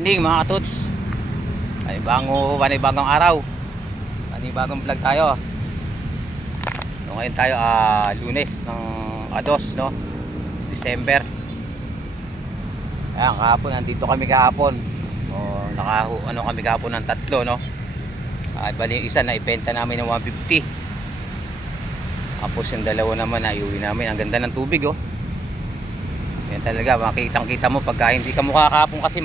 Morning mga katuts. Panibagong araw. Panibagong vlog tayo. So, ngayon tayo Lunes ng Ados, no? December. Ayan, kahapon nandito kami kahapon. Ano kami kahapon ng tatlo, no? Bali yung isa na ibenta namin ng 150. Tapos yung dalawa naman na iuwi namin. Ang ganda ng tubig, oh. Yan talaga, makitang-kita mo pagka hindi ka mukha kahapon kasi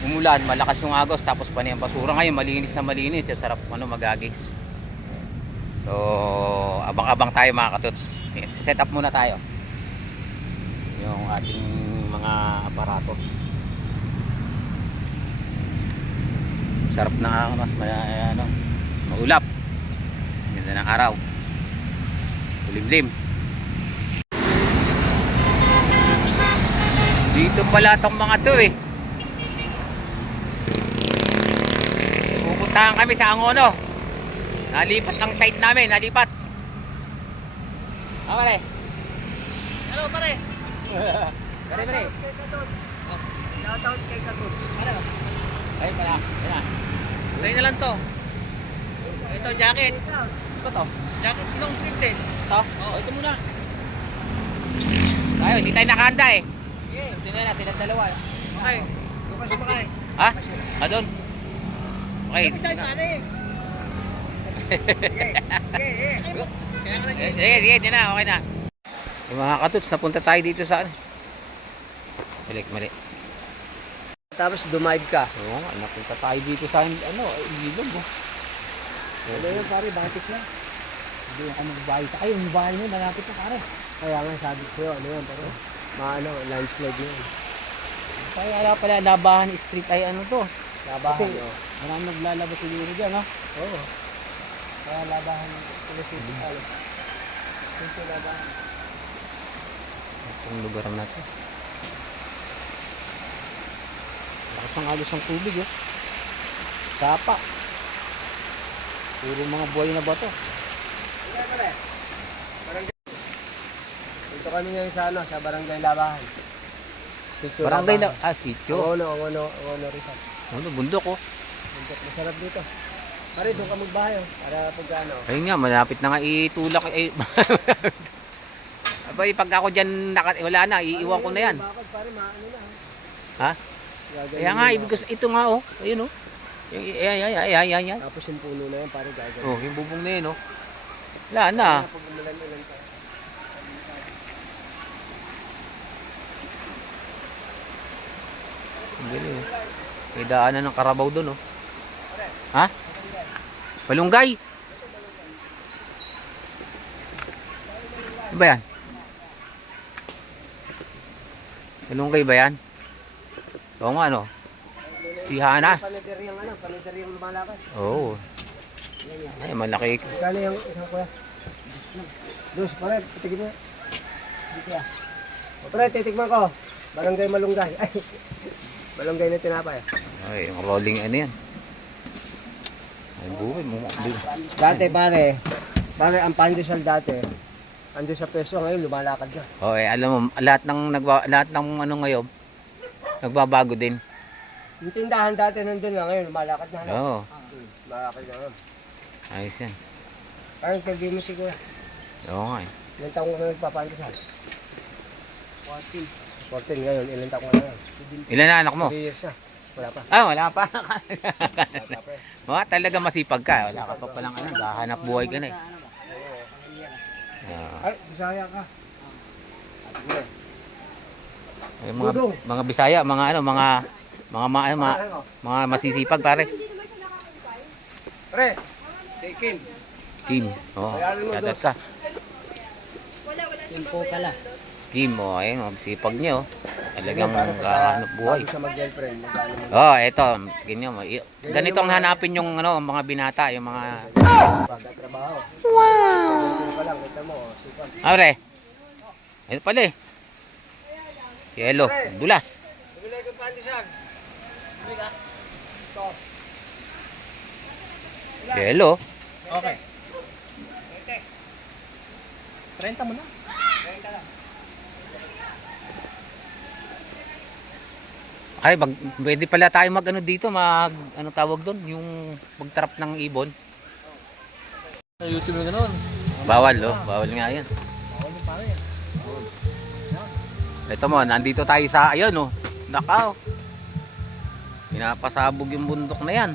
umulan, malakas yung agos, tapos pa niyang basura. Ngayon malinis na malinis, yung sarap magagis. So abang-abang tayo mga katuts. Set up muna tayo yung ating mga aparato. Sarap na maulap, ganda ng araw, limlim. Dito pala itong mga to eh. Pupuntahan kami sa Angono. Nalipat ang site namin, nalipat. Pare. Hello pare. Pare. Shoutout kay Katuts. Ano? Ay pala. Yan. Sa'yo na lang to. Ito jacket. Ano to? Jacket long sleeve din. Ito? Oo, ito muna. Tayo, hindi tayo nakahanda eh. Sige. Tingnan natin ang dalawa. Okay. Bukas sumakay. Ha? Doon? Okay. Sige, saan ka na eh? Sige. Kaya ka na dyan. Sige, yun na, okay na. Yung mga katuts, napunta tayo dito sa mali. Tapos dumive ka. Oo nga, napunta tayo dito sa ilog. Ano yun pare, bakit na? Hindi yung magbahay sa kayo, yung bahay mo, malapit na pare. Kaya nga sabi ko, ano yun pare? Landslide yun. Kaya pala, Labahan Street ay ano to. Labahan, Kasi, marami naglalabas siguro dyan, ha? Oo. Kaya labahan City Hall. Ito labahan. Itong lugar na to. Lakas ng agos ng tubig, eh. Sapa. Puro mga buhay na bato. Dito kami ngayon sa Barangay Labahan. Sitio Barangay na, Labahan. sityo. Angono Rizal. Ano, bundok, oh. Masarap dito. Pare, doon ka magbahay, para pag ano. Ayun nga, malapit na nga itulak. Abay, pag ako dyan, wala na, iiwan ko na yan. Bakit pare, maano na. Ha? Kaya nga, ibig ko ito nga, oh. Ayun, oh. Yan. Tapos yung puno na yan, pare, gagawin. Oh, yung bubong na yun, oh. Wala na. Pag umulan pa. Ang galing, oh. May daanan ng karabaw doon, oh. Ha? Malunggay. Ano ba yan? Malunggay ba yan? Oo nga, ano? Si Hanas. Panaderyang lumalakad. Oo. Ay, malaki. Kano yung isang kuya? Dos, pare, titigin mo. Dito ya. Pare, titigman ko. Barangay Malunggay. Ay, Malunggay na tinapay. Ay, yung rolling ano yan. Ay, buhay mo. Dati pare, ang pandesal dati, ando sa peso, ngayon lumalakad na. Oh, alam mo, lahat ng ano ngayon, nagbabago din. Yung tindahan dati nandun lang, ngayon lumalakad na. Oo. Lumalakad na ngayon. Ayos yan. Parang kagbi mo siguro. Oo nga eh. Ilan taong ko na nagpapandesal? 14 ngayon, ilan taong ko na ngayon? Ilan na anak mo? 3 years na. Wala pa. Wala pa. Talaga masipag ka. Wala ka pa palang hahanap buhay ka na eh. Ay, Bisaya ka. Yung mga Bisaya, mga masisipag pare. Pre, kay Kim. Kim. Oh, yatat ka. Kim po pala. Kim, oh, ayun, masipag niya, oh. Talagang kahanap buhay. Bago siya mag-girlfriend, Oh, eto, ganyan mo. Ganito ang hanapin yung mga binata, yung mga pagkatrabaho. Wow! Pa lang, kita mo, sipag. Abre. Ayun pala eh. Yelo, dulas. Bumili ko pandesal. Bumili ka? Ito. Yelo. Okay. 30 mo na. 30 lang. Ay, pwede pala tayo mag ano dito, ano tawag doon, yung pagtrap ng ibon. Sa YouTube na gano'n. Bawal, oh. Bawal nga yan. Bawal yung pare. Ito mo, nandito tayo sa, ayun, oh. Nakaw. Pinapasabog yung bundok na yan.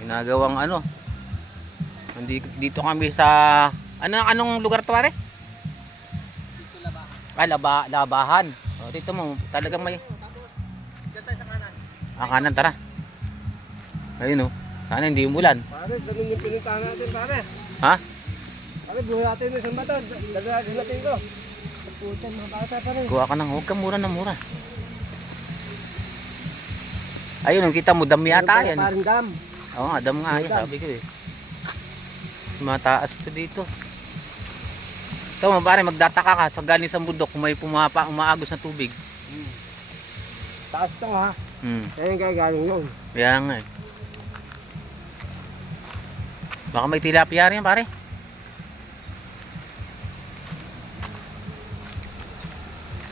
Ginagawang ano. Dito kami sa, anong lugar to, pare? Dito Labahan. Ah, Labahan. O, dito mo, talagang may... Diyan tayo sa kanan. Kanan, tara. Ayun, oh. Sana hindi umulan. Pare, ganun yung pinuntahan natin, pare. Ha? Pare, buhay natin yung isang bato. Dagdagan natin ko. Putan, mga bata pa rin. Kuha ka ng, huwag ka mura na mura. Ayun, kita mo, dam yata yan. Parang dam. Oo nga, dam nga yan, sabi ko eh. Mataas to dito. Ito mo, pare, magdataka ka sa galing sa bundok kung may umaagos na tubig. Taas to ha. Ayun kaya galing yun. Kaya nga eh. Baka may tilapia rin, pare.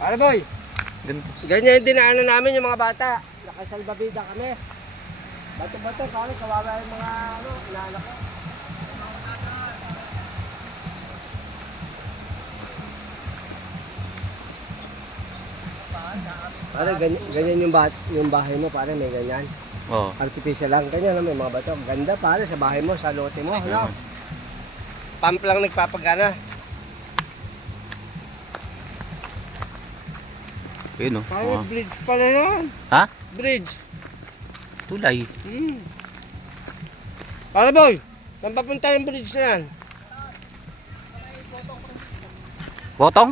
Pare boy, Ganito. ganyan yung dinaanan namin yung mga bata. Nakasalbabida kami. Bato-bato, pare, kawawa yung mga inaanak ko. Pare, ganyan yung bahay mo, pare, may ganyan. Oo. Artificial lang, ganyan, may mga bato. Ganda, pare, sa bahay mo, sa lote mo. Ano? Pump lang nagpapagana. Yun, oh. Pare, bridge pala yan. Ha? Bridge. Tulay. Pare boy, saan papunta yung bridge na yan? Botong?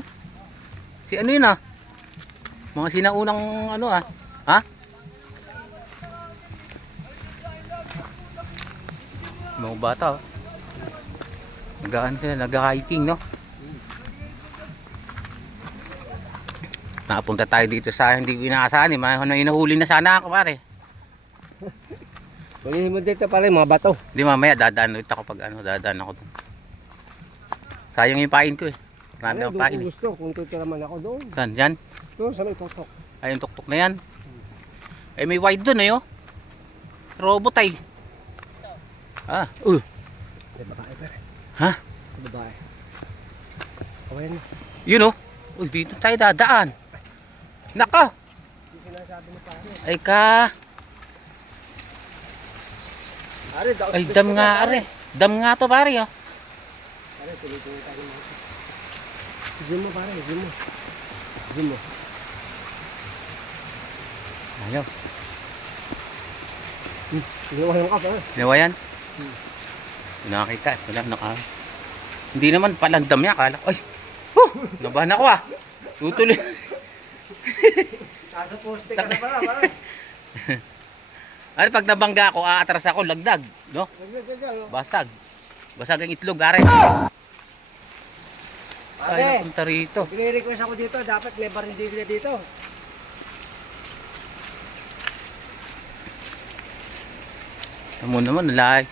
Si ano yun ah? Mga sinaunang ano ah? Ha? Mga bata oh. Nagaan sila, nag-hiking no? Nakapunta tayo dito sa hindi ko inaasahan eh. Ano, inahuli na sana ako pare. Hulihin mo dito pare, mga bato. Di mamaya dadaan ulit ako pag ano, dadaan ako doon. Sayang yung pain ko eh. Marami Pare, akong doon pain ko eh. gusto, kung tutira man ako doon. Saan? Dyan? Doon sa may totok. Ay yung tuktok na yan. Eh may wide doon eh oh. Robot ay. Ah, May babae pare. Ha? May babae. Kawain mo. Yun oh. Uy, dito tayo dadaan. Nako. Yung sinasabi ni pare. Ay ka. Pare, Ay dam nga are. Dam nga to pare oh. Pare, tuloy-tuloy tayo. Zoom mo pare, zoom mo. Zoom mo. Ayaw. Iniwanan ka pare. Nawa yan? Nakakita. Wala, hindi naman palang dam yan. Kala ko. Ay. Nabahan ako ah. Tutuloy. Nasa poste ka na pala pare. Ano pag nabangga ako, aatras ako, lagdag. No? Basag. Basag ang itlog, are. Ay, Pare, napunta rito. nire-request ako dito, dapat may barindilya dito. Amo naman, like.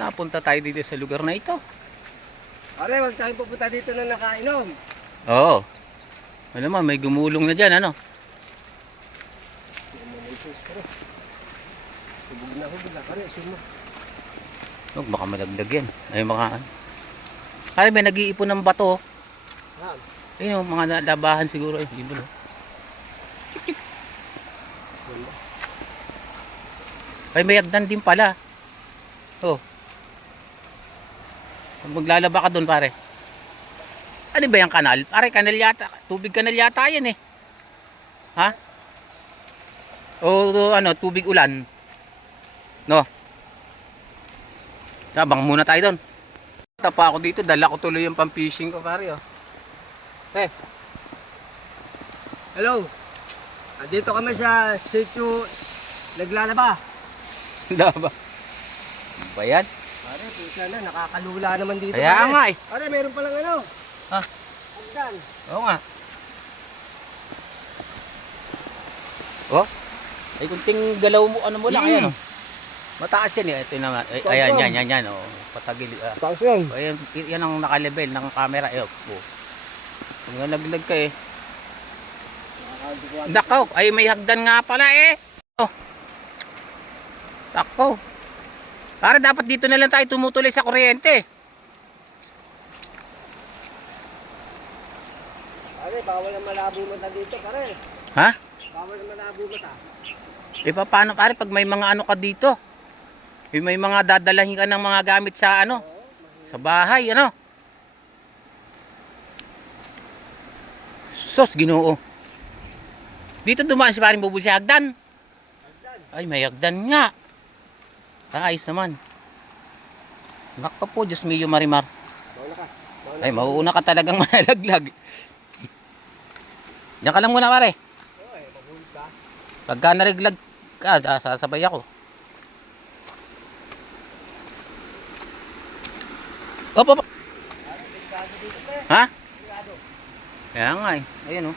Napunta tayo dito sa lugar na ito. Pare, huwag tayong pupunta dito na nakainom. Oo. Ano naman, may gumulong na dyan, ano? Hubog na, pare, zoom mo. Huwag, baka malaglag yan. Ay, mga... Ay, may nag-iipon ng bato. Ha? Ayun, mga labahan siguro. Ay, ibon, oh. Ay, may agdan din pala. Oh. Maglalaba ka doon, pare. Ano ba yung kanal? Pare, kanal yata. Tubig kanal yata yan eh. Ha? O ano, tubig ulan. No? Tabang muna tayo doon. Tapa ako dito, dala ko tuloy yung pang-fishing ko, pare. Oh. Hello. Dito kami sa sitio naglalaba. Laba. Ba yan? Pare, puta na, nakakalula naman dito. Kaya pare. nga eh. Pare, meron palang ano. Ha? Agdan. Oo nga. Oh. Ay kunting galaw mo ano mo lang ayan oh. Mataas yan eh. Ito naman. Ay, ayan yan oh. Patagil. Taas yan. Ayan, yan ang naka-level ng camera eh. Oh. Kung nalaglag ka eh. Nakaw, ay may hagdan nga pala eh. Oh. Nakaw. Para dapat dito na lang tayo tumutuloy sa kuryente. Pare, bawal ang malabo mata dito, pare. Ha? Bawal ang malabo mata. E paano pare pag may mga ano ka dito? May mga dadalahin ka ng mga gamit sa ano? Sa bahay, ano? Sos, Ginoo. Dito dumaan si paring Buboy sa hagdan. Ay, may hagdan nga. Ayos naman. Nakpa po, Diyos mio Marimar. Mauna ka. Ay, mauuna ka talagang manalaglag. Diyan ka lang muna pare. Oy, mabulit ka. Pagka nariglag ka, sasabay ako. Op, op. Delikado dito, pre. Ha? Delikado. Kaya nga eh. Ayun oh.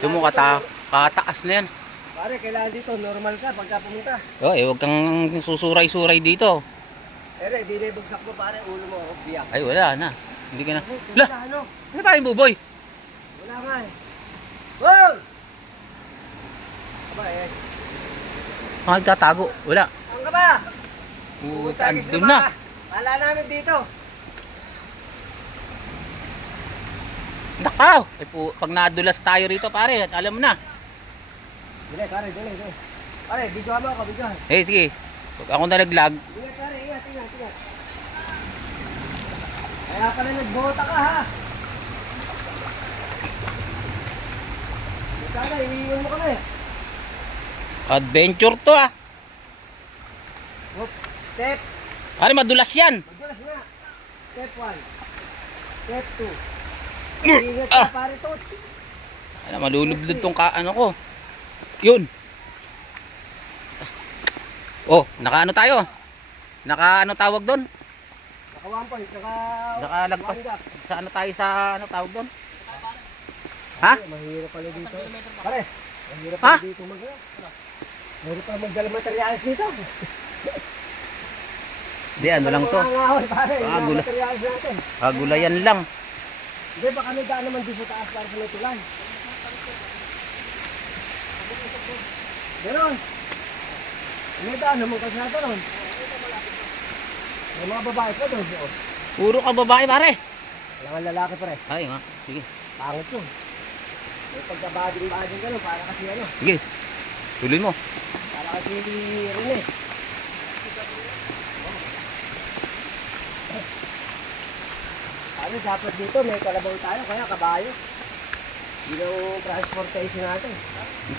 Ito mo kataas na yan. Pare, kailangan dito, normal ka pagka pumunta. Oh, huwag kang susuray-suray dito. Ere, di na ibagsak mo, pare, ulo mo, biyak. Ay, wala na. Hindi ka na. Wala, Lah! ano? Ano pa yung Buboy? Wala nga eh. Wow! Aba, eh. Magtatago. Wala. Saan ka ba? Puta, Tagis doon na. Wala namin dito. Nakaw! Eh, pag nadulas tayo rito, pare, alam mo na. Dili, pare, dili. Pare, bidyohan mo ako, bidyohan. Eh, sige. Pag ako nalaglag, Ingat, pare, ingat. Kaya ka na nagbota ka, ha? Sana, iiwan mo kami. adventure to ah. Hop, step. Pare, madulas yan. Magdulas nga. Step 1. Step 2. Ingat ka, pare, tot. Ano, malulublod tong ano ko. Yun. Oh, naka ano tayo? Naka ano tawag doon? Naka 1 point, Nakalagpas one gap. sa ano tayo sa ano tawag doon? Ha? Pare, mahirap pala dito. Pare, mahirap Ha? pala dito mahirap pala magdala materialis dito. Hindi, ano lang to. Mga ngahon, pare, yung mga gula. materialis natin. Kagulayan lang. Hindi, baka may daan naman dito sa taas para sa may tulay. Ganon. May daan naman kasi natin ron. May mga babae pa doon. Oh. Puro ka babae pare. Kailangan lalaki pare. Ay nga, sige. Pangit yun. May pagkabading-bading gano'n, para kasi ano, Sige. Tuloy mo. para kasi Rene. Ano, dapat dito may kalabaw tayo, kaya kabayo. Yun ang transportation natin.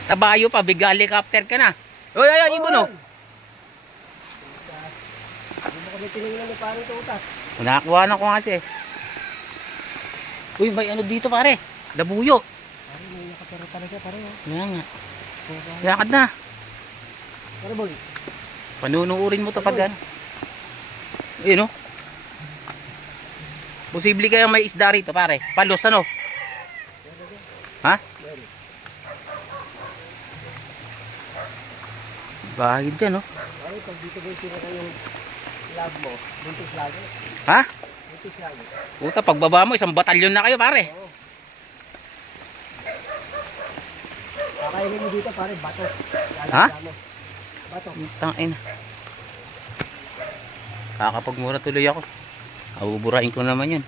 Tabayo pa, big helicopter ka na. Oy, ay, ibon oh. Hindi mo kami tinignan ni parang tutas. Nakakuha na ko kasi. Uy, may ano dito pare. Labuyo. Parang may nakapero talaga, parang oh. Kaya nga. Lakad na. Ano boy? Panunuurin mo to pag ano. Ayun oh. Posible kaya may isda rito pare. Palos ano? Ha? Meron. Bahid yan oh. Ay, pag dito ba yung tinaka yung lab mo, buntis lagi. Ha? Buntis lagi. Puta, pagbaba mo, isang batalyon na kayo pare. Oo. Kakainin mo dito pare, bato. Ha? Mo. Bato. Tangin. Kakapagmura tuloy ako. Abuburahin ko naman yun.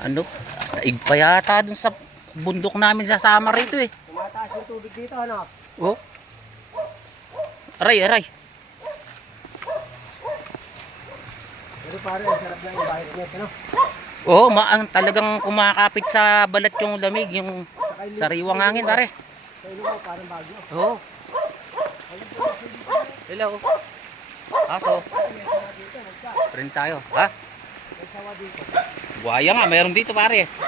Ano? Daig pa yata dun sa bundok namin sa Samar rito eh. Tumataas yung tubig dito, ano? Oh. Aray, aray. Pero pare, ang sarap na yung bahay niya, ano? Oo, ang talagang kumakapit sa balat yung lamig, yung Saka yung sariwang hangin pare. Sa ilo mo, parang bagyo. Oo. Hello. Aso, May sawa dito, nagka. print tayo. Ha? May sawa dito. Buhaya nga, mayroon dito pare. Hindi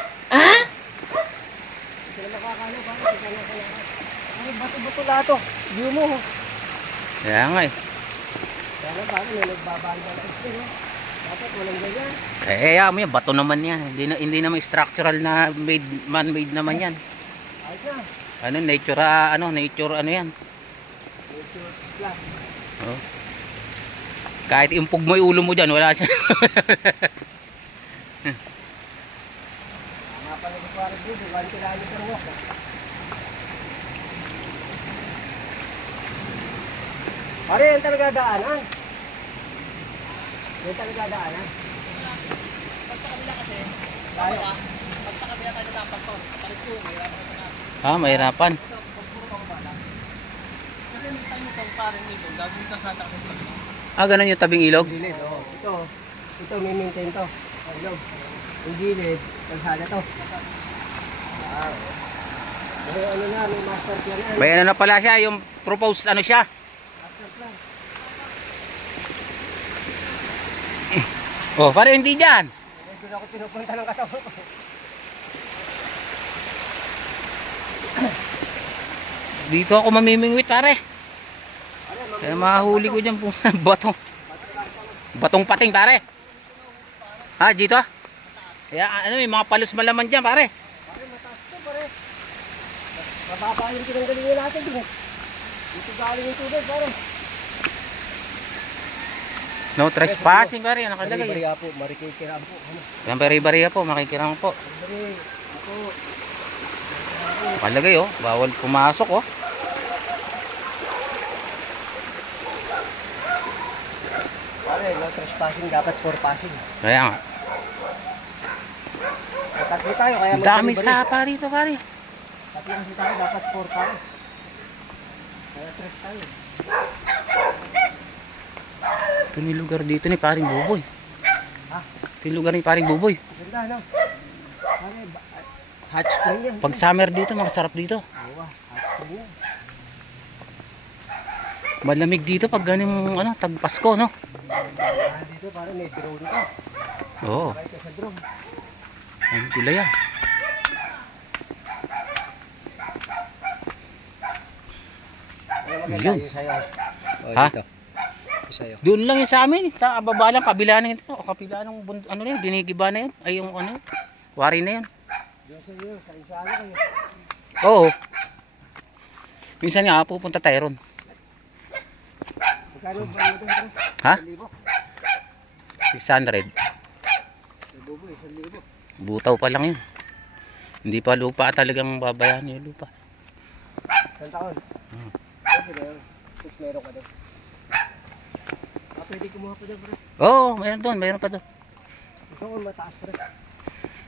sila makakano, pare. Hindi sila makakano. Ano, bato-bato lahat to. View mo. oh. Kaya nga eh. Kaya na pare, may nagbabanda na ito, no? Dapat walang ganyan. Mo yan, bato naman yan. Hindi naman structural na man-made naman yan. Ayos na. Ano, nature ano yan. Nature plus. Oh. Kahit impog mo yung ulo mo dyan, wala siya. Tama pala Ano ko parang dito, 1 kilometer walk. Pare, yan talaga daanan. Yan talaga daanan. Pag sa kabila kasi, Tayo. pag sa kabila tayo dapat to, palit ko, mayroon ko na. Ah, mahirapan. Ito, pag puro ka kabala. Kasi may time ito, parang nito, gagawin ka sa takot ko. Ah, ganun yung tabing ilog? Gilid, oh. Ito may maintain to. Ang ilog. Yung gilid, kalsada to. Wow. May ano na, may master plan na. May ano na pala siya, yung proposed ano siya. Master plan. Oh, pare hindi dyan. Hindi na ako pinupunta ng katawan ko. Dito ako mamimingwit pare. Kaya mahuli ko dyan po. Batong. Batong pating pare. Ha, dito? Kaya ano, may mga palos malaman dyan pare. Pare, mataas to, pare. Mababa yung pinanggalingan natin dun eh. Dito galing yung tubig, pare. No trespassing pare, nakalagay. Bari-bariya po, marikikiram po. Ano? Yan bari-bariya po, makikirang po. Bari, ako. Nakalagay oh, bawal pumasok oh. Pare, no trespassing, dapat for passing. Kaya nga. Tatlo tayo, kaya Ang dami magbari-bari. sapa rito pare. Tatlo kasi tayo, dapat for pare. Kaya tres tayo. Ito yung lugar dito ni paring Buboy. Ha? Ito yung lugar ni paring Buboy. Ganda, no? Pare, hot spring yan. Pag summer dito, masarap dito. Oo, hot spring yan. Malamig dito pag ganung ano, tag Pasko, no? Dito, pare, may drone ka. Oo, Sakay ka sa drone. ang gulay ah. Ano maganda Yun. yung sayo? Oh, Ha? dito. Yung sayo. Doon lang yun sa amin, sa baba lang, kabila na yun. O, kabila ng ano na yun, binigiba na yun. Ay yung ano, wari na yun. Diyan sa iyo, sa insano kayo. Oo. Minsan nga, pupunta tayo ron. Magkano ba mo doon? Ha? 1,000. 600. Bubo, 1,000. Butaw pa lang yun. Hindi pa lupa talagang babayan yung lupa. Isang taon? Hmm. Pwede na yun. Tapos meron ka doon. Pwede kumuha pa doon, bro. Oo, mayroon doon, mayroon pa doon. Gusto ko mataas pa rin.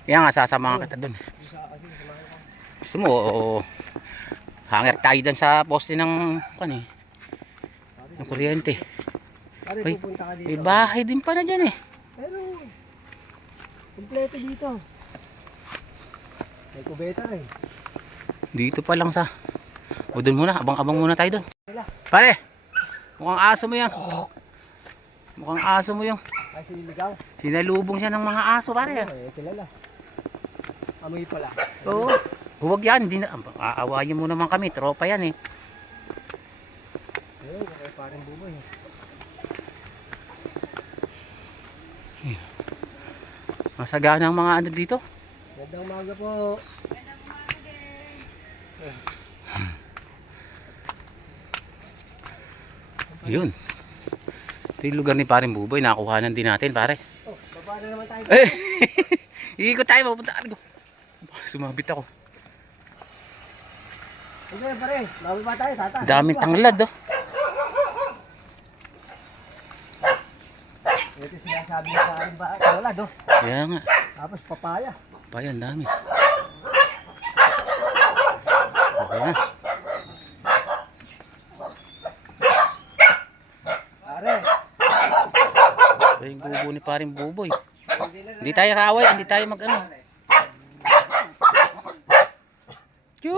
Kaya nga, sasamahan kita doon. Isa kasi, samahan ko. Gusto mo, oo. Hanger tayo dyan sa poste ng, ng kuryente. Pare, Uy, pupunta ka dito. May bahay din pa na dyan eh. Pero, kompleto dito. May kubeta rin. Dito pa lang sa... O doon muna, abang-abang muna tayo doon. Pare, mukhang aso mo yan. Mukhang aso mo yung... Ay, siniligaw. Sinalubong siya ng mga aso pare. Ay, kilala. Amoy pala. Oo. Huwag yan, hindi na... Aawayin mo naman kami, tropa yan eh. Ayun, kaya parang buboy. Masagana ang mga ano dito. Gandang umaga po. Yun. Ito yung lugar ni paring Buboy. Nakuhanan din natin pare. Oh, baba na naman tayo. Eh! Iikot tayo, mapuntaan ko. Sumabit ako. Sige, pare. Mababa tayo, tata. Daming tanglad oh. Ito sinasabi niya sa akin ba? Tanglad, oh. Kaya nga. Tapos papaya. Payan, dami. Okay na. Pare. Ito yung gubo ni paring Buboy. Hindi tayo kaaway, hindi tayo mag ano. Chu!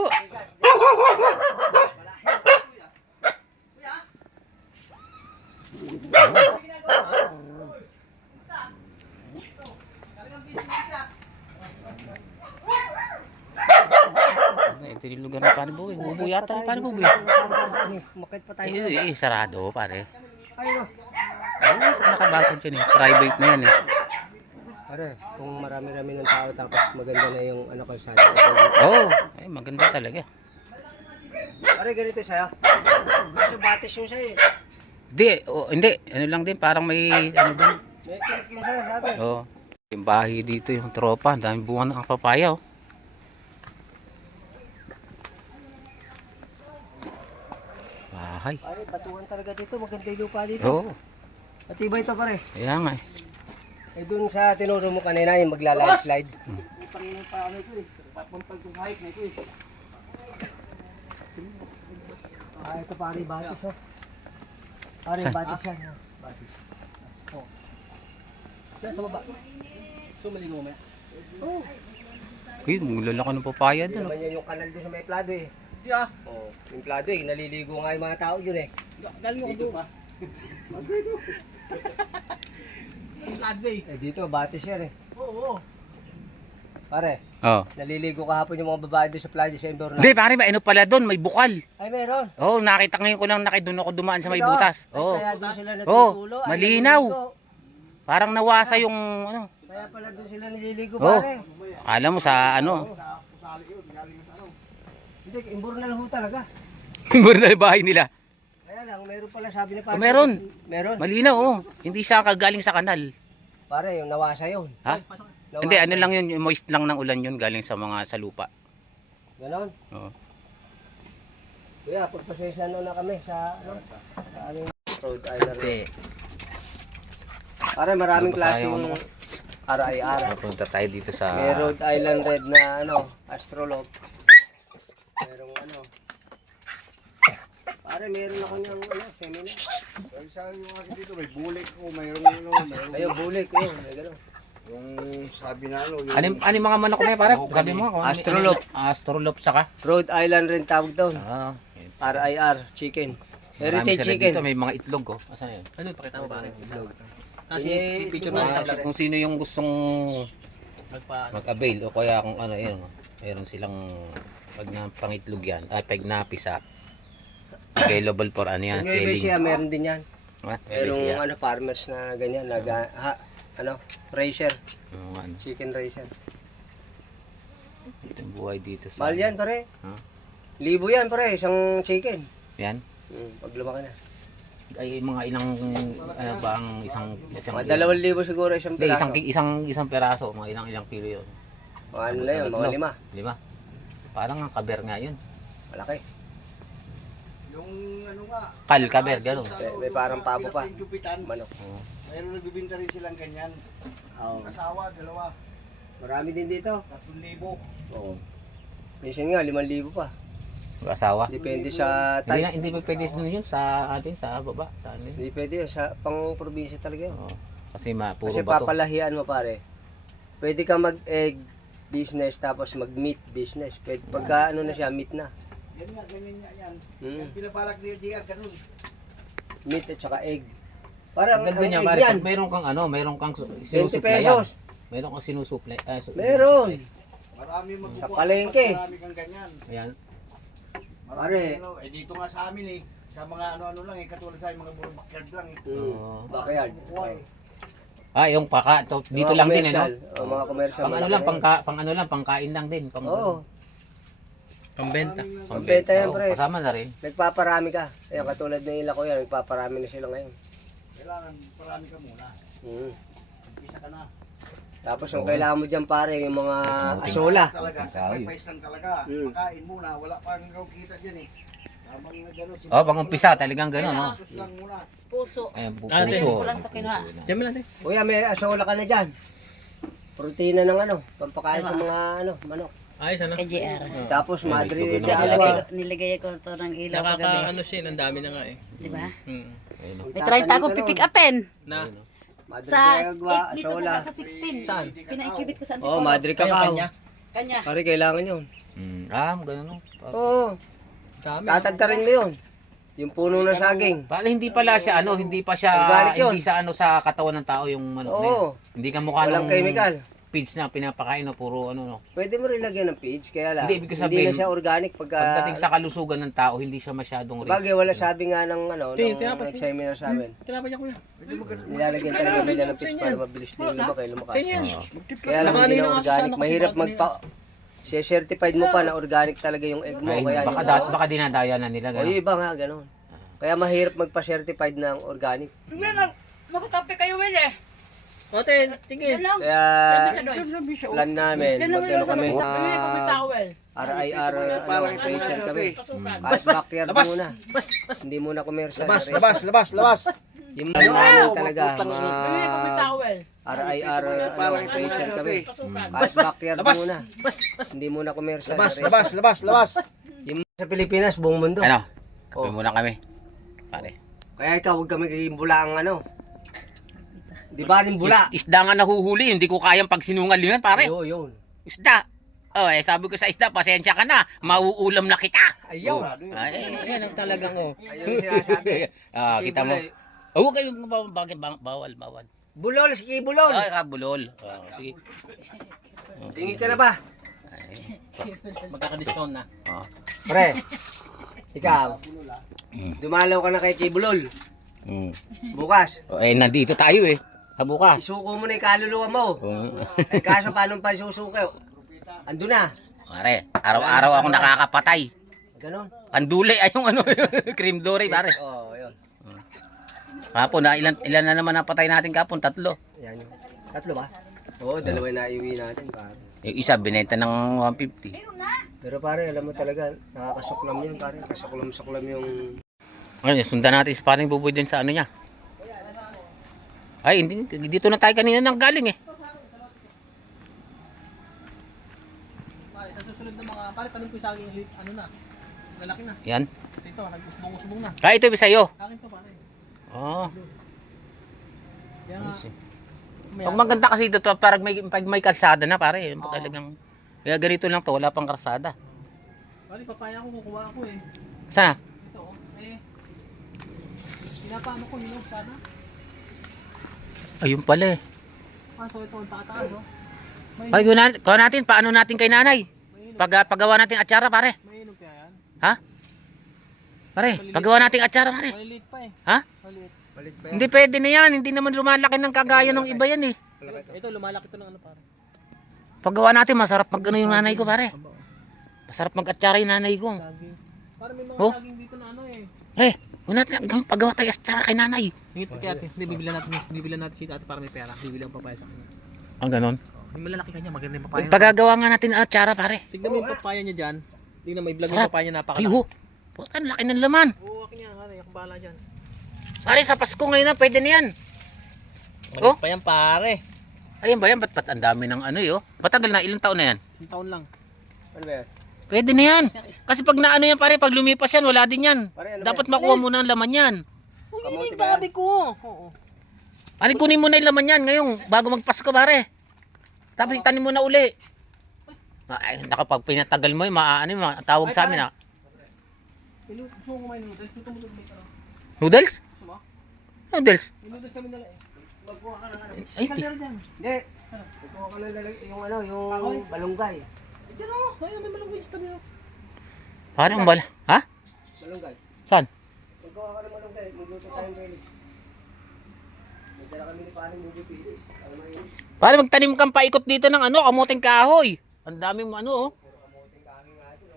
Ito yung lugar ng paring Buboy. Bubo yata yung paring Buboy. Makit pa tayo. Sarado pare. Ayun, oh. Ay, nakabakod yan eh. Private na yan eh. Pare, kung marami-rami ng tao tapos maganda na yung ano kalsada. Oo, ay maganda talaga. Pare, ganito sa'yo. Sa batis yung sa'yo. Hindi, hindi. Ano lang din, parang may ano din. May kilik yung sa'yo, sabi. Oo. Yung bahay dito, yung tropa, ang daming bunga ng papaya oh. bahay. Pare, batuhan talaga dito. Maganda yung lupa dito. Oo. Matibay ito pare. Kaya nga eh. Eh dun sa tinuro mo kanina yung maglalay-slide. Panginoon pa ano ito eh. Papampal kong hike na ito eh. Ah, ito pare, batis oh. Pare, batis yan. Ha? Batis. Oh. Diyan sa baba. So maligo mo. Oh. Uy, lalaki ng papaya Hindi doon. naman yan yung kanal doon sa may plado eh. Di ah. Oh, yung plado eh, naliligo nga yung mga tao yun eh. Galing ako doon. Ladway. Eh dito, batis yan eh. Oo. Pare, Oh. naliligo kahapon yung mga babae doon sa playa sa indoor na. Hindi, pare, may ano pala doon, may bukal. Ay, meron. Oo, nakita ngayon ko lang doon ako dumaan sa may Ito. butas. Ay, Oo. kaya doon sila Oo, natutulo. Ay, malinaw. naliligo. Parang nawasa yung ano. Kaya pala doon sila naliligo Oo. pare. Alam mo sa ano. Hindi, imbor na lang ho talaga. Mura na yung bahay nila. Kaya lang, meron pala sabi ni pare. Meron. Meron. Malinaw, oh. Hindi siya kagaling sa kanal. Pare, yung nawasa yun. Ha? Nawasa. Hindi, ano lang yun, yung moist lang ng ulan yun, galing sa mga sa lupa. Ganon. Oo. Kuya, pagpasensya na kami sa ano, sa aming Rhode Island. Pare, maraming Ano ba tayo, klaseng ano? RIR. Punta tayo dito sa... May Rhode Island Red na ano, astrolog. Merong ano. Pare, meron ako niyang ano, seminar. Ay, sa yung akin dito, may bulik ko, mayroong ano, mayroong Ayun, bulik, yun, may gano'n. yung sabi na ano, yung Ano mga manok na yun, pare? Sabi mo, kung ano- Astrolop. Astrolop saka? Rhode Island Red tawag doon. Ah. RIR, chicken. Marami Heritage sila chicken. dito, may mga itlog, oh. Asan na yun? Ano, pakita mo pare. Kasi, Kasi picture na sa vlog. Kung sino yung gustong Magpa mag-avail o kaya kung ano yun, mayroon silang pag na pangitlog yan, ay pag napisa, available for ano yan, Yung siya, selling. meron din yan. Ha? Merong Siya. ano, farmers na ganyan, ano, racer, Yung ano, chicken racer. ito yung buhay dito sa... Mahal yan, pare. Ha? Libo yan, pare, isang chicken. Yan? Pag lumaki na. Ay mga ilang ano ba ang isang Mga 2,000 siguro isang Hindi, piraso. isang peraso, mga ilang kilo yun. Mga ano na yun, mga 5. 5. Parang ang kaber nga yun. Malaki. yung ano nga, Kaber, gano'n. May parang pabo pa. yung gupitan, Manok. Oo. mayroong nagbibinta rin silang ganyan. Oo. Asawa, dalawa, Marami din dito. 3,000. Oo. Minsan nga, 5,000 pa. Asawa. Depende sa Hindi na, type. hindi pa pwede yun sa atin, sa baba, sa ano yun. Hindi pwede yun. Sa pang probinsya talaga yun. Oo. Kasi puro Kasi bato. papalahian mo pare. Pwede ka mag-egg business tapos mag-meat business. Pwede, pagka ano na siya, meat na. Yan nga, ganyan nga yan. Mm. Yung pinapalak ni JR, ganun. Meat at saka egg. Parang Ang ganda niya, egg pare, yan. pag meron kang ano, meron kang 20 sinusupply. pesos. Meron kang sinusupply. Meron. Marami magkukuha. Sa palengke. Marami kang ganyan. Ayan. Marami Pare. ano, dito nga sa amin eh. Sa mga ano-ano lang eh, katulad sa mga burong backyard lang eh. Oo. Backyard. Kukuha eh. Ah, yung paka, dito Mga lang din, ano? commercial. O, mga commercial. Pang ano lang, pang ano lang, pangkain lang din. Pang, Oo. pambenta. Pambenta yan, Oo, pre. kasama na rin. Nagpaparami ka. Kaya katulad na nila ko yan, nagpaparami na sila ngayon. Kailangan parami ka muna. Umpisa ka na. Tapos yung kailangan mo dyan pare, yung mga asola. Talaga, Ang sacrifice lang talaga. Mm. Makain muna, wala pang kita dyan eh. Tamang na gano'n. Oh, pang umpisa, talagang gano'n, no? Sus lang muna. Puso. Ayan, Ah, puso. din. Kulang to kinuha. Diyan mo lang din. Kuya, may asola ka na dyan. Protina ng ano, pampakain sa mga ano, manok. Ayos ano? Kay JR. Tapos Madrid Ito, de ganun. Agua. Nilagay ko to ng ilaw kagabi. Nakaka-ano siya, ang dami na nga eh. Di ba? Ayun, oh. May 30 akong pipick upin. Na? Madrid Sa de Agua, 8 dito asola. sa 16. Saan? Pinaikibit ko sa Oh, Antipolo. Madrid Ayun, kakao. kanya. Kanya. Pare, kailangan yun. Ganun, no? Oo, Dami. tatagtarin mo yun. Yung puno ng saging. Pala hindi pala siya ano, hindi pa siya Organic yun. hindi sa ano sa katawan ng tao yung manok na yun. Oo, Hindi ka mukha walang ng chemical. feeds na pinapakain no, puro ano no. Pwede mo rin lagyan ng page, kaya lang. Hindi, ibig Hindi sabihin, na siya organic pagka... Pagdating sa kalusugan ng tao, hindi siya masyadong rich. Bagay, wala sabi nga ng ano, Tinapa ng siya. seminar sa amin. Tinapay niya kuya. Nilalagyan talaga nila ng pitch para mabilis din lumaki, lumakas. Sa inyo. Oo. Kaya lang hindi na organic. Mahirap certified mo pa na organic talaga yung egg mo. Ay, Kaya baka dinadaya na nila o yung ganun. iba nga, ganun. Kaya mahirap magpa-certified ng organic. Hindi lang. Magkakape kayo, Will eh. Ote, tingin. Yan lang. Kaya Sabi sa doy. plan namin, Yan lang magano kami yung sa Bumili ko may towel. RIR operation kami. Bas, bas, Backyard labas. muna. Bas, bas. Hindi muna commercial. Labas, labas, labas, labas. Yung namin talaga, Bumili ko ng towel. RIR operation kami. Bas, bas, Backyard labas. muna. Bas, bas. Hindi muna commercial. Labas, labas, labas, labas. Yung sa Pilipinas, buong mundo. Ano? Oh. Kape muna kami. Pare. Kaya ikaw, huwag kami kayong bula ang ano. Di ba yung bula? Isda nga nahuhuli, hindi ko kayang pagsinungalingan, pare. Yun. Isda. Oh, sabi ko sa isda, pasensya ka na. Mauulam na kita. Ayaw. Yan ang talagang Ayaw yung sinasabi. kita mo. Ibulol. Oh, kayo bakit bawal. Bulol, sige bulol. Ay, kabulol. Sige. Tingin ka na ba? Magkaka-discount na. Pre, ikaw, Mm. dumalaw ka na kay Kibulol. Mm. Bukas, Nandito tayo eh. Bukas. isuko mo na yung kaluluwa mo. Eh, kaso paano pa susuko? Ando na. Pare, araw-araw ako nakakapatay. Ganon. Panduli ay yung ano, cream dory, pare. Oo, yun. Kapon na ilan na naman napatay natin kapon? 3. Yan yun. 3 ba? Oo, 2 na iuwi natin. Pare. Yung isa binenta ng 150. Pero pare, alam mo talaga, nakakasuklam yun pare. Kasuklam-suklam yung... Ayun, sundan natin si paring buboy din sa ano niya. Ay, hindi, dito na tayo kanina nang galing eh. Pare, sa susunod na mga, pare, tanong ko sa akin, ano na, lalaki na. Yan. Ito, nag-usbong-usbong na. Ito yung sa'yo. Akin to, pare. Oh. Kaya nga, Pag maganda kasi dito, parang pag may kalsada na pare. Talagang, kaya ganito lang to, wala pang kalsada. pare, papaya ko, kukuha ako eh. Sana? Ito, pinapaano ko, hinog sana. Ayun pala eh. So ito, ang tataas, oh. May Ay, kuha natin, paano natin kay nanay? Paggawa natin atsara pare. May hinog kaya yan. Ha? Pare, paggawa natin atsara pare. Maliliit pa eh. Ha? Maliliit. Palit ba yan? Hindi pwede na yan, hindi naman lumalaki ng kagaya ng iba yan eh. Ito, lumalaki to ng ano, pare. Paggawa natin, masarap mag ano yung nanay ko pare. Aba, oh. Masarap mag-atsara yung nanay ko. Saging. Pare, may mga Oh. saging dito na ano eh. Una natin, hanggang paggawa tayo atsara kay nanay. Hingit pa kaya ate. Hindi, bibilan natin si ate para may pera. Bibilan papaya sa kanya. Ang ganon. Yung malalaki kanya, maganda yung papaya. Pagagawa nga natin ang atsara pare. Tignan mo yung papaya niya dyan. Tignan mo, i-vlog yung Sarap. papaya niya, Ay napakalaki. ho, putan, laki ng laman. Oo, akin yan, pare. Ako bahala dyan. Pare, sa Pasko ngayon na, pwede na yan. Oh? Maliit pa yan, pare. Ayun ba yan, ba't ang dami ng ano yun? Matagal na, ilang taon na yan? Isang taon lang. Ano ba yan? Pwede na yan. Kasi pag naano yan pare, pag lumipas yan, wala din yan. Pare, ano Dapat ba yan? makuha mo na ang laman yan. Kamuti ba yan? Sabi ko. Oo. Pare, kunin mo na yung laman yan ngayong bago magpasko pare. Tapos itanim mo na uli. Ay, nakapag pinatagal mo yun, ano yun, tawag sa amin ha. Gusto ko kumain ng noodles. Gusto mo may ano. Noodles? Gusto mo? Noodles? May noodles kami nila eh. Magkuha ka ng ano. Ay, Kalder dyan. Hindi. Ito ka na yung ano, Kahoy? yung balunggay. Diyan o. Ayun, may malunggay sa tabi o. parang bala. Ha? Balunggay. Saan? Ito ka na malunggay, magluto tayong pili. May dala kami ni paring mugi pili. Ano mo yun? Pare, magtanim kang paikot dito ng ano, kamuting kahoy. Ang daming ano oh. Puro kamuting kahoy nga ito, no?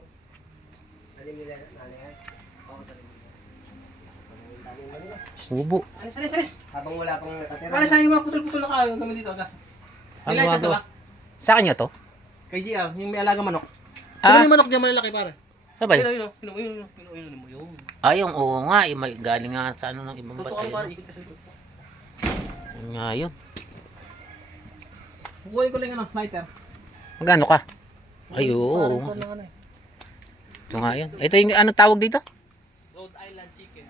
Talim nila, nanay yan. Oo, talim nila. Talim nila. Subo. Alis, alis, alis. Habang wala pang nakatira. Pare, saan yung mga putol-putol na kayo namin dito? Gas. Ang May lighter gumagawa. ba? Sa kanya to? Kay GR, yung may alaga manok. Ah? Ano yung manok diyan malalaki pare? Sabay? Yun, yun. Ay, yung oo nga, may galing nga sa ano ng ibang Totoo batay. pare, ikot kasi ito. Yun nga yun. Bukuhin ko lang yung lighter. Magkano ka? Ay, oo. Parang lang ano eh. Ito nga yun. Ito yung ano tawag dito? Rhode Island chicken.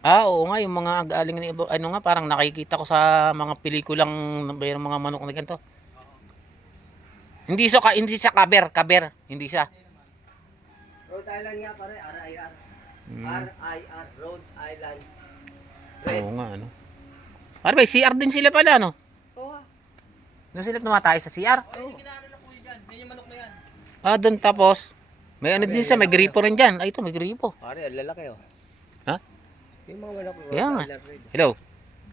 Ah, oo nga, yung mga galing ng iba, ano nga, parang nakikita ko sa mga pelikulang mayroong mga manok na ganito. Hindi siya kaber, hindi siya. Rhode Island nga pare, RIR. RIR, Rhode Island. Oo nga, ano. Pare, may CR din sila pala, no? Oo. Doon sila tumatay sa CR. Ay, yung ginaano na po yun dyan. Yan yung manok na yan. Ah, doon tapos, may ano din siya, may gripo rin dyan. Ay, ito, may gripo. Pare, ang lalaki oh. Ha? Yung mga manok Rhode Kaya nga. Island red. Hello.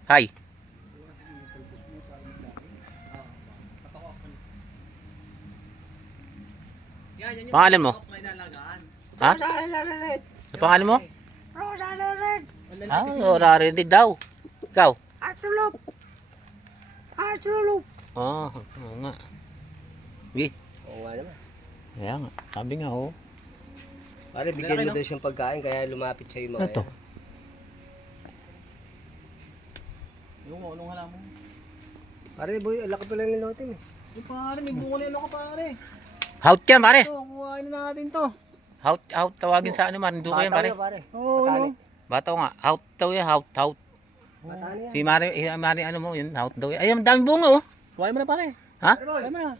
Hi. Yan yung Pangalan mo? manok na inalagaan. Ha? Rhode Island red. Ano pangalan mo? Rhode Island red. Ang lalaki Ah, kasi- orari daw. Ikaw? Atulog. Atulog. Oo nga. Oo nga naman. Kaya nga, sabi nga oh. Pare, bigyan mo daw siyang pagkain kaya lumapit sa'yo Ano mga to? Yung anong halaman. Pare, boy, alak pa lang ng lote mo. Yung pare, may bunga na ano ka pare. Haut yan pare. Ito, kuhain na natin to. Haut tawagin sa ano Marinduque yan pare. Pare. Oo, Patani. no. Bataw nga, haut daw yan, haut. Patani yan. Si Mari ano mo yun, haut daw yan. Ay, ang dami bunga oh. Kuhain mo na pare. Ha? Pare, boy, Kuhain mo na.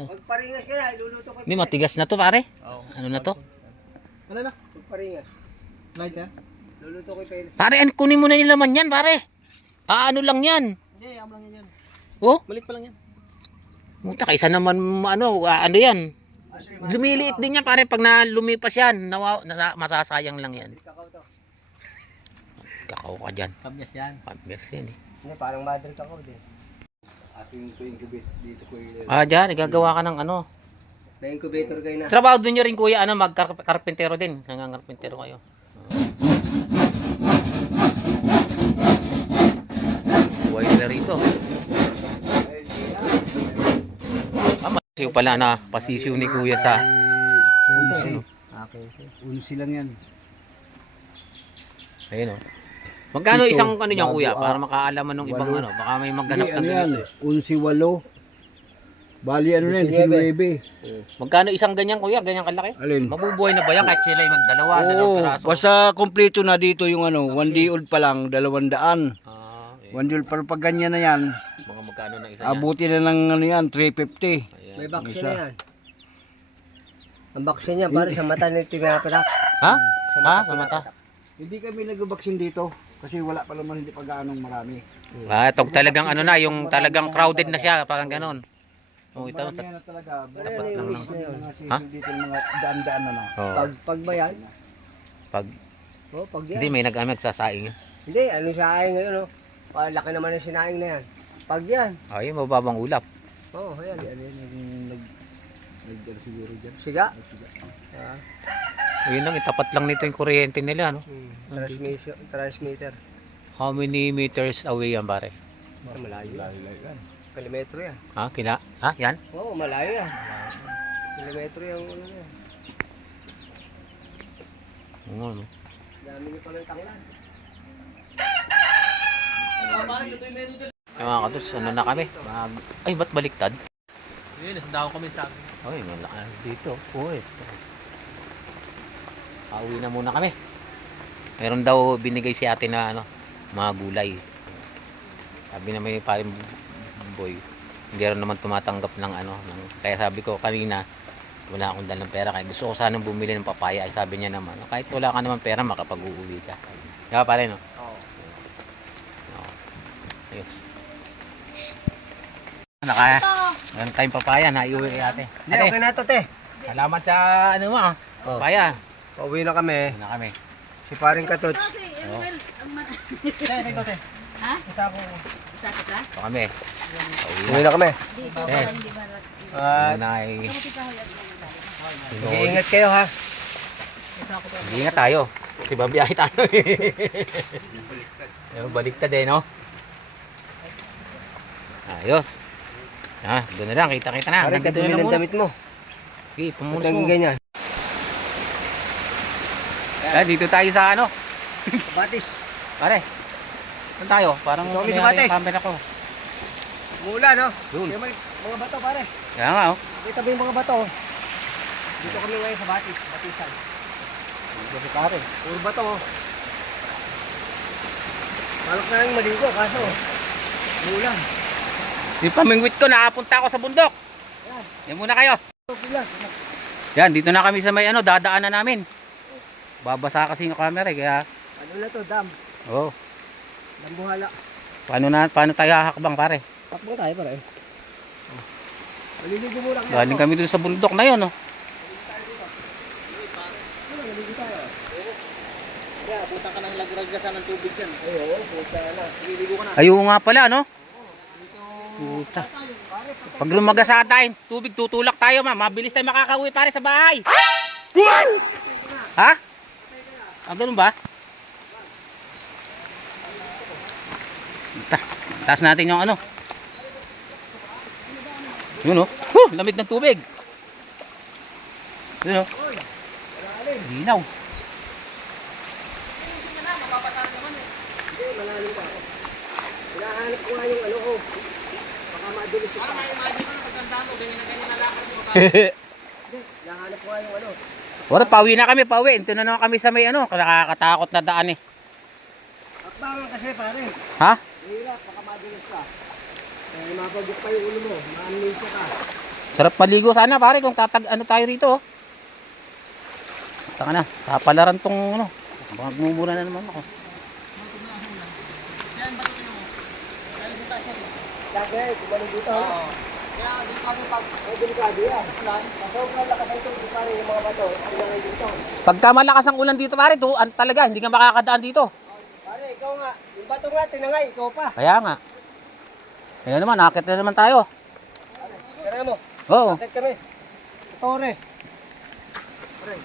magparingas ka na, iluluto ko. Hindi matigas na to pare. Oo. Ano na to? Ano na? Magparingas. Lighter? Luluto ko yung penis. Pare, kunin mo na yung laman yan pare. Ano lang yan. Hindi, ayaw lang yan. Oh, Malit pa lang yan. muta kaysa naman ano yan. Lumiliit din yan pare pag lumipas yan. Masasayang lang yan. Kakao to. Kakao ka dyan. Kabyas yan. Pambes yan eh. Hindi, parang mother kakao din. Ating ko incubate dito ko yung... Dyan, igagawa ka ng ano. May incubator kayo na. Trabaho doon nyo rin kuya, magkarpentero din. Nangangarpentero kayo. Buhay na rito. Masiw pala na pasisiw ni kuya sa... Ayun, Uno silang yan. ayun o. Magkano Ito, isang ano niyan kuya? bago, Para makaalaman ng ibang walo. ano. Baka may magganap Hindi, na ano yan? ganito. 11-8. Bali ano yan? 19. Magkano isang ganyan kuya? Ganyan kalaki? Alin? Mabubuhay na ba yan kahit sila ay magdalawa, Oo, dalawang piraso? basta kompleto na dito yung ano, 1 day old pa lang, 200. Eh, 1 day old, pero pag ganyan na yan, mga magkano na isa niyan? abuti na ng ano yan, 350. Ayan. May vaccine isa. na yan. Ang vaccine niya, pare, sa mata na tinapatak. Ha? Ha? Sa mata? Hindi kami nag-vaccine dito kasi wala pa naman, hindi pa gaanong marami. Ito talagang ano na, yung talagang crowded na siya, parang ganon. Oh, ito. Marami na talaga. Tapat lang Wish na yun. Mga Ha? sisig dito, mga daan-daan na na. Oh, Pag ba yan? pag Oh, pag yan. hindi may nagsasaing. Hindi, ano sinaing ngayon, no? Laki naman ng sinaing na yan. Pag yan. Oh, yung mababang ulap. Oo, oh, ayan. Ano yung nag siguro dyan. Siga. Oh, yun lang, itapat lang nito yung kuryente nila, no? Transmitter. How many meters away yan, pare? Malayo. Layo yan. Kilometro yan. Ha? Yan? Oo, malayo yan. Kilometro yung ano yan. Oo, no? Dami niyo palang tanglan. Pare, ito yung menu din. Yung mga katos, ano na kami? Ay, ba't baliktad? Yun, nasa kami sa akin. Ay, malaki dito. Uy. Pauwi na muna kami. Meron daw binigay si ate na ano, mga gulay. Sabi naman yung paring boy, hindi rin naman tumatanggap ng ano. Kaya sabi ko kanina, wala akong dalang pera. Kaya gusto ko sanang bumili ng papaya. Ay, sabi niya naman, kahit wala ka naman pera, makapag-uuwi ka. Kaya pa rin, no? Oo. Ayos. Meron tayong papaya na iuwi kay ate. Hindi, Ate, okay na ito, te. salamat sa ano mo ah. Oh. Papaya. Pauwi na kami. Uwi na kami. Si paring Katots. Oh. Ito, te. Ha? Isa ako. Isa kita? Ito kami. Pauwi Pauwi na. na kami. Dito, Eh. hindi ba? Muna ay Mag-iingat kayo, ha. Isa ako to. ingat tayo. Kasi babiyahe tayo. Yung baliktad eh, no? Ayos. Doon na lang. Kita-kita na. Pare, Hanggang dito kadumi na lang ng muna. damit mo. Okay, pumunos Ito mo. yung ganyan. Dito tayo sa ano. Batis. Pare. Saan tayo? Parang Dito kami sa nangyari Bates. yung camera ko. Mula, no? Doon. Kaya may mga bato, pare. Kaya nga, oh. Kita ba yung mga bato? Dito kami ngayon sa Batis. Batisan. Dito si pare. Puro bato, oh. Malak na lang maligo, kaso. Mulan. Yung pamingwit ko, nakapunta ako sa bundok. Yan muna kayo. Yan, dito na kami sa may ano, dadaanan namin. Babasa kasi yung camera, kaya... Ano na to, dam? Oh, Dambuhala. paano tayo hahakbang, pare? Takbo tayo, pare. Maliligo muna kami. Galing kami dun sa bundok na yun, oh. Maliligo tayo. Kaya, punta ka ng lagragasan ng tubig yan. Ay, oo, puta na. Liligo ka na. Ayun nga pala, no? Puta. Pag lumagasa tayo, tubig, tutulak tayo, mabilis tayo makakauwi, pare, sa bahay. Ha? Ganun ba? Taas natin yung ano. Yun, oh. Lamig ng tubig. Yun o. Linaw. Ayusin nyo na, mapapatara naman eh. Hindi, malalim pa ako. Hinahanap ko nga yung ano ko. Baka madulis yung Parang pa. na-imagine ko na pagtanda mo, ganyan na ganyan na lakad mo. Hindi, hinahanap ko nga yung ano. Wala, pauwi na kami, pauwi. Ito na naman kami sa may ano, nakakatakot na daan eh. Akbangan kasi pare. Ha? Mahirap, baka madulis ka. Eh, mapagok pa yung ulo mo. Maamnesia ka. Sarap maligo sana pare kung ano tayo rito oh. Taka na, sa palaran tong ano. Baka gumumura na naman ako. Yan, bato nyo mo. Dahil sa tayo siya. Lagi, kumaling dito. Oo. Kaya delikado pag Ay, delikado yan. ulan. Sobrang lakas ang tubig pare yung mga bato. Ang mga dito. Pagka malakas ang ulan dito pare, to, talaga hindi ka makakadaan dito. Pare, ikaw nga. Yung bato nga, tinangay. Ikaw pa. Kaya nga. Ayun naman, nakakit na naman tayo. Kaya mo. Oo. Bakit kami? Tore. Pare.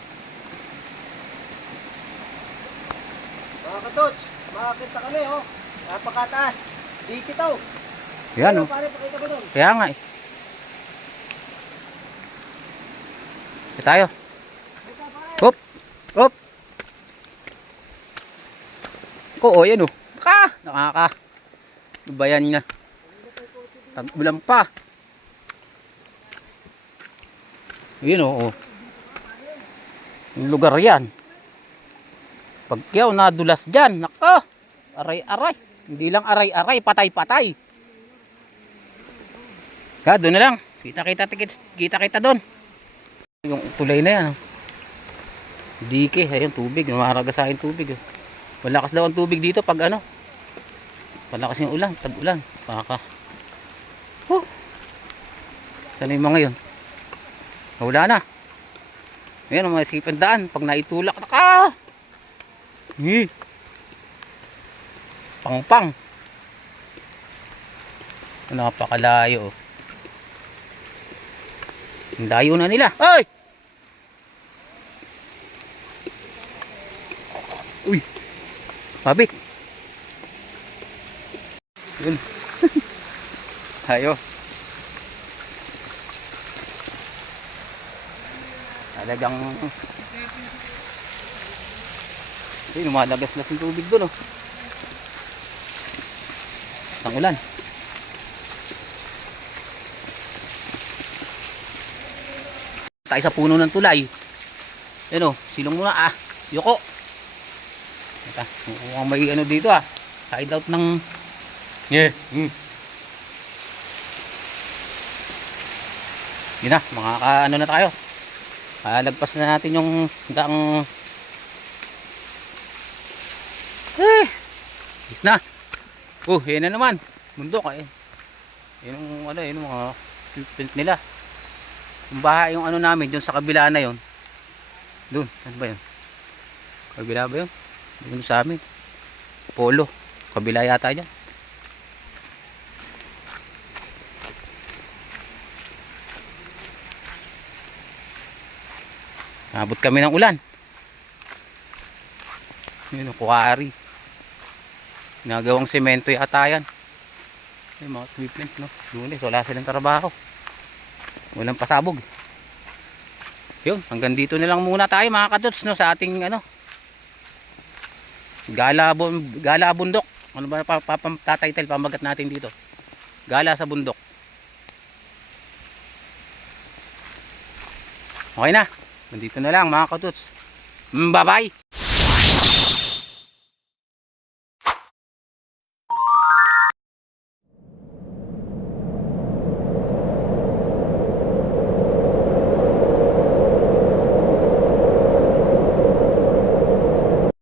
Mga katots, makakita kami oh. Napakataas. Di kita oh. Yan Ano, oh. pare, pakita mo doon. Kaya nga eh. Ito tayo. Hop. Hop. Ko, yan oh. Nakaka. Bayan nga. Tag-ulan pa. Yun oh. Yung lugar yan. Pag yaw nadulas dyan, nako. Aray-aray. Hindi lang aray-aray, patay-patay. Kaya doon na lang. Kita-kita doon. Yung tulay na yan. Oh. Dike, ayun tubig. Maharagasahin tubig. Oh. Malakas daw ang tubig dito pag ano. Malakas yung ulan, tag-ulan. Baka. Sana yung mga yun? Wala na. Ayan, mga sipan daan. Pag naitulak na ka. Pang-pang. Napakalayo. Ang layo na nila. Ay! Uy! Mabit. Yun. Ayo. Talagang lumalagas-las yung tubig doon oh. Basta ang ulan. Tayo sa puno ng tulay. Yan oh, silong muna ah. Yoko. Ito, mukhang may ano dito ah. Side out ng Yun na, makaka-ano na tayo. Lagpas na natin yung daang is na. Yan na naman. Bundok eh. Yung ano, yung mga print nila. Yung bahay yung ano namin doon sa kabila na yon. Doon, ano ba yun? Kabila ba yun? Doon sa amin. Polo. Kabila yata dyan. Nabot kami ng ulan. Yun ang kuwari. Nagawang semento yata yan. Ay mga equipment no. Lunes wala silang trabaho. Walang pasabog. Yun, hanggang dito na lang muna tayo mga kadots no sa ating ano. Gala bundok. Ano ba papatitle pamagat natin dito? Gala sa bundok. Okay na. Nandito na lang mga kadots. Bye bye.